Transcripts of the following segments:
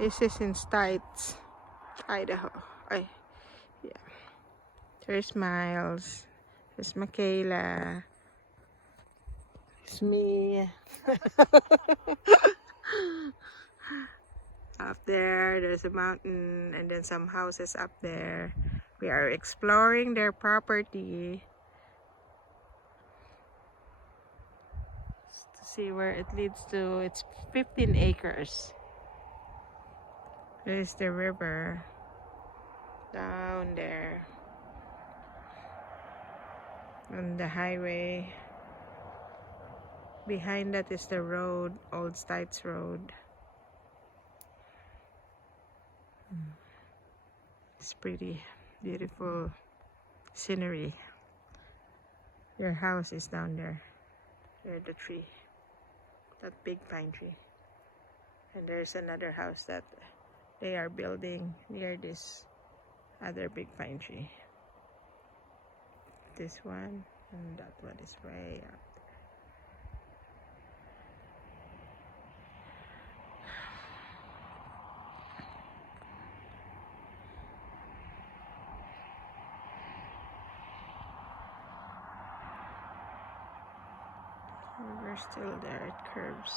This is in Stites, Idaho. Ay, yeah. There's Miles. There's Michaela. It's me. Up there, there's a mountain and then some houses up there. We are exploring their property to see where it leads to. It's 15 acres. There's the river down there on the highway. Behind that is the road, Old Stites Road. It's pretty beautiful scenery. Your house is down there. There's the tree, that big pine tree. And there's another house that they are building near this other big pine tree. This one and that one is way up. We're still there, it curves.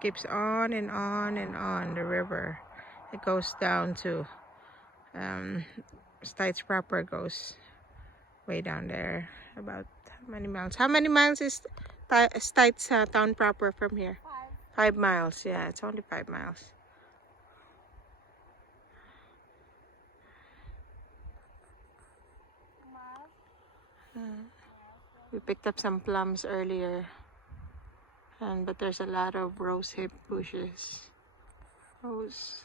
Keeps on and on and on, the river. It goes down to Stites proper, goes way down there. About how many miles? How many miles is Stites town proper from here? 5 miles, yeah, it's only 5 miles. We picked up some plums earlier, but there's a lot of rose hip bushes. Rose